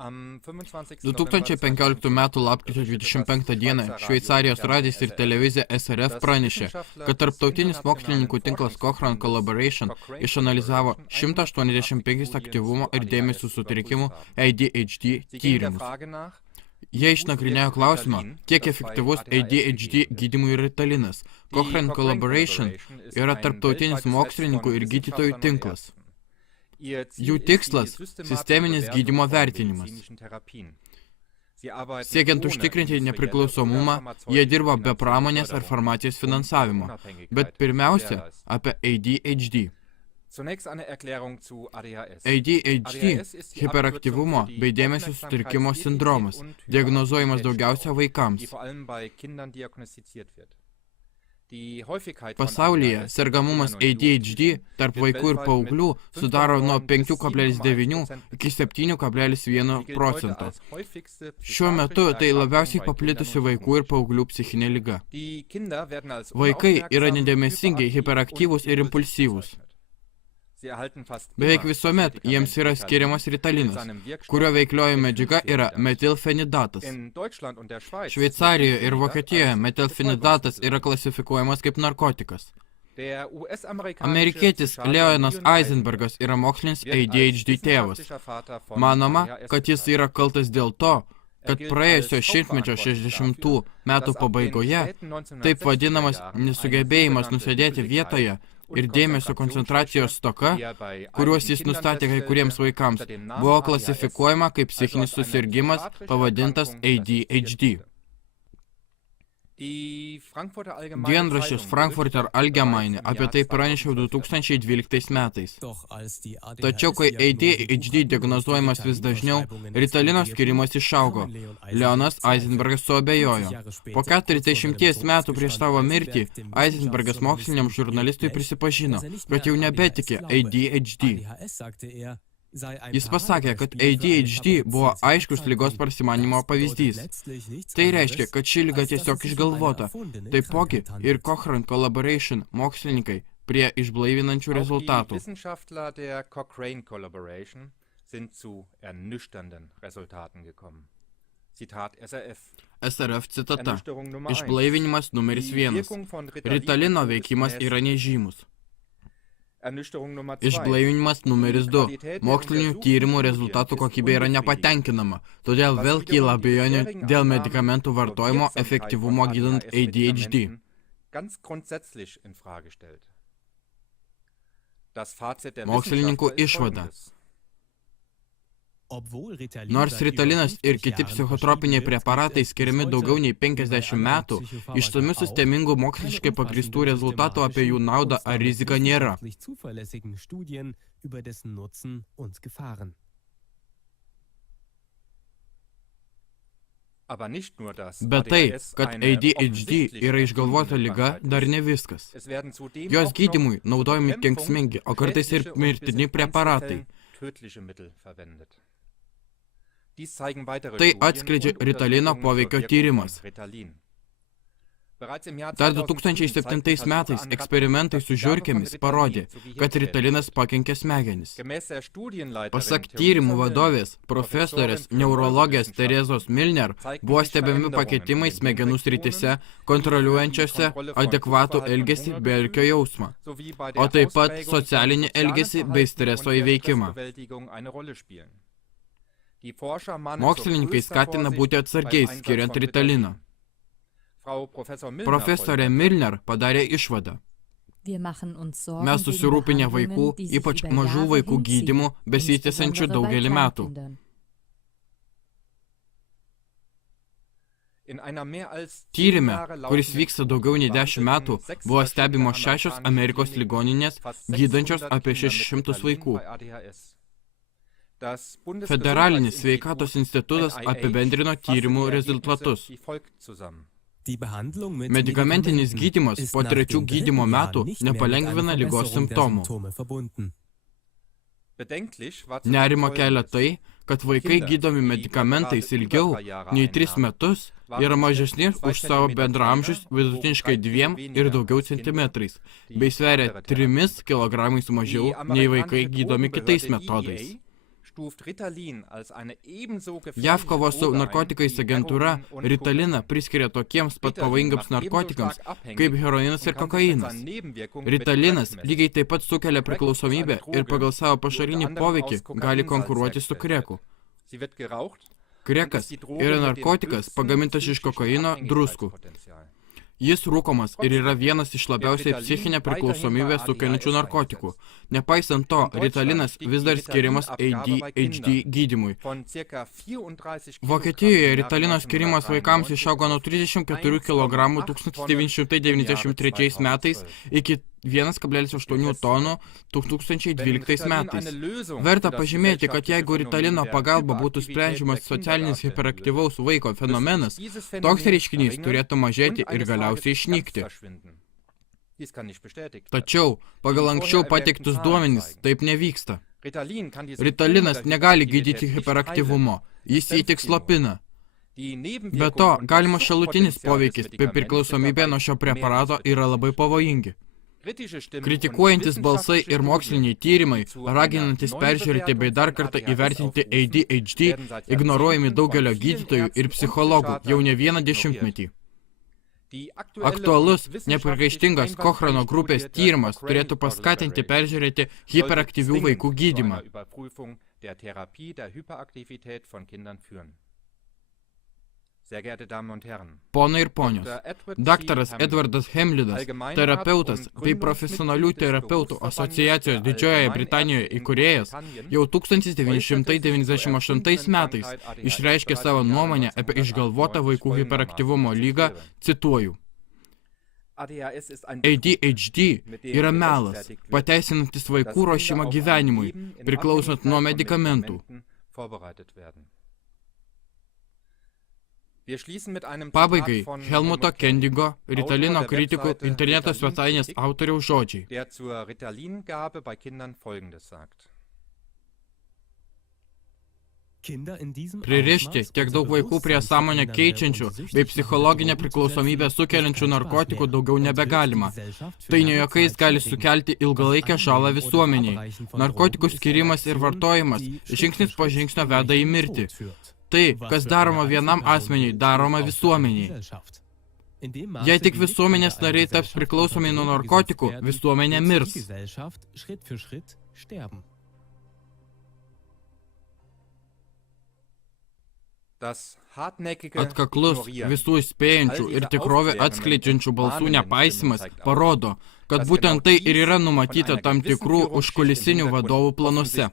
2015 m. lapkričio 25 d. Šveicarijos radijas ir televizija SRF pranešė, kad tarptautinis mokslininkų tinklas Cochrane Collaboration išanalizavo 185 aktyvumo ir dėmesio sutrikimų ADHD tyrimus. Jie išnagrinėjo klausimą, kiek efektyvus ADHD gydymui Ritalinas. Cochrane Collaboration yra tarptautinis mokslininkų ir gydytojų tinklas. Jų tikslas – sisteminis gydymo vertinimas. Siekiant užtikrinti nepriklausomumą, jie dirba be pramonės ar farmacijos finansavimo, bet pirmiausia apie ADHD. ADHD – hiperaktyvumo bei dėmesio sutrikimo sindromas, diagnozuojamas daugiausia vaikams. Pasaulyje sergamumas ADHD tarp vaikų ir paauglių sudaro nuo 5,9 iki 7,1%. Šiuo metu tai labiausiai paplitusi vaikų ir paauglių psichinė liga. Vaikai yra nedėmesingi, hiperaktyvūs ir impulsyvūs. Beveik visuomet jiems yra skiriamas Ritalinas, kurio veiklioji medžiaga yra metilfenidatas. Šveicarijoje ir Vokietijoje metilfenidatas yra klasifikuojamas kaip narkotikas. Amerikietis Leonas Eisenbergas yra mokslinis ADHD tėvas. Manoma, kad jis yra kaltas dėl to, kad praėjusio šimtmečio 60 metų pabaigoje taip vadinamas nesugebėjimas nusėdėti vietoje ir dėmesio koncentracijos stoka, kuriuos jis nustatė kai kuriems vaikams, buvo klasifikuojama kaip psichinis susirgimas pavadintas ADHD. Dienraštis Frankfurter Allgemeine apie tai pranešė 2012 metais. Tačiau, kai ADHD diagnozuojamas vis dažniau, Ritalino skirimas išaugo. Leonas Eisenbergas suabejojo. Po 40 metų prieš savo mirtį, Eisenbergas moksliniam žurnalistui prisipažino, kad jau nebetiki ADHD. Jis pasakė, kad ADHD buvo aiškus ligos prasimanimo pavyzdys. Tai reiškia, kad ši liga tiesiog išgalvota. Taipogi ir Cochrane Collaboration mokslininkai prie išblaivinančių rezultatų. SRF citata. Išblaivinimas numeris 1. Ritalino veikimas yra nežymus. Išblaivinimas numeris 2. Mokslinių tyrimų rezultatų kokybė yra nepatenkinama, todėl vėl kyla abejonių dėl medikamentų vartojimo efektyvumo gydant ADHD. Mokslininkų išvada. Nors Ritalinas ir kiti psichotropiniai preparatai skiriami daugiau nei 50 metų, išsamių sistemingų moksliškai pagrįstų rezultatų apie jų naudą ar riziką nėra. Bet tai, kad ADHD yra išgalvota liga, dar ne viskas. Jos gydymui naudojami kenksmingi, o kartais ir mirtini preparatai. Tai atskleidžia Ritalino poveikio tyrimas. Dar 2007 metais eksperimentai su žiurkėmis parodė, kad Ritalinas pakenkia smegenis. Pasak tyrimų vadovės, profesorės neurologės Terezos Milner, buvo stebimi pakitimai smegenų srityse, kontroliuojančiose adekvatų elgesį be elgio jausmą, o taip pat socialinį elgesį bei streso įveikimą. Mokslininkai skatina būti atsargiais, skiriant Ritaliną. Profesorė Milner padarė išvadą. Mes susirūpinę vaikų, ypač mažų vaikų gydymu, besitęsiančių daugelį metų. Tyrime, kuris vyksta daugiau nei 10 metų, buvo stebimos 6 Amerikos ligoninės, gydančios apie 600 vaikų. Federalinis sveikatos institutas apibendrino tyrimų rezultatus. Medikamentinis gydymas po 3 gydymo metų nepalengvina ligos simptomų. Nerimo kelia tai, kad vaikai gydomi medikamentais ilgiau nei 3 metus yra mažesni už savo bendraamžius vidutiniškai 2 ir daugiau centimetrais, bei sveria 3 kilogramais mažiau nei vaikai gydomi kitais metodais. JAV kovos su narkotikais agentūra Ritaliną priskiria tokiems pat pavojingams narkotikams kaip heroinas ir kokainas. Ritalinas lygiai taip pat sukelia priklausomybę ir pagal savo pašarinį poveikį gali konkuruoti su kreku. Krekas yra narkotikas pagamintas iš kokaino druskų. Jis rūkomas ir yra vienas iš labiausiai psichinę priklausomybę sukeliančių narkotikų. Nepaisant to, Ritalinas vis dar skiriamas ADHD gydymui. Vokietijoje Ritalino skirimas vaikams išaugo nuo 34 kg 1993 metais iki 1,8 tonų 2012 metais. Verta pažymėti, kad jeigu Ritalino pagalba būtų sprendžiamas socialinis hiperaktyvaus vaiko fenomenas, toks reiškinys turėtų mažėti ir galiausiai išnykti. Tačiau, pagal anksčiau pateiktus duomenis, taip nevyksta. Ritalinas negali gydyti hiperaktyvumo, jis jį tik slopina. Be to, galimas šalutinis poveikis, bei priklausomybė nuo šio preparato yra labai pavojingi. Kritikuojantis balsai ir moksliniai tyrimai, raginantis peržiūrėti bei dar kartą įvertinti ADHD, ignoruojami daugelio gydytojų ir psichologų jau ne vieną dešimtmetį. Aktualus, neprikaištingas Kochrano grupės tyrimas turėtų paskatinti peržiūrėti hiperaktyvių vaikų gydymą. Ponai ir ponios, daktaras Edvardas Hemlidas, terapeutas bei profesionalių terapeutų asociacijos Didžiojoje Britanijoje įkūrėjas, jau 1998 metais išreiškė savo nuomonę apie išgalvotą vaikų hiperaktyvumo lygą, cituoju. ADHD yra melas, pateisinantis vaikų ruošimą gyvenimui, priklausant nuo medikamentų. Pabaigai Helmuto Kendingo, Ritalino kritikų interneto svetainės autoriaus žodžiai. Pririšti tiek daug vaikų prie sąmonę keičiančių bei psichologinę priklausomybę sukeliančių narkotikų daugiau nebegalima. Tai ne juokais gali sukelti ilgalaikę žalą visuomeniai. Narkotikų skirimas ir vartojimas žingsnis po žingsnio veda į mirtį. Tai, kas daroma vienam asmeniui, daroma visuomeniai. Jei tik visuomenės nariai taps priklausomi nuo narkotikų, visuomenė mirs. Atkaklus, visų įspėjančių ir tikrovę atskleidžiančių balsų nepaisimas parodo, kad būtent tai ir yra numatyta tam tikrų užkulisinių vadovų planuose.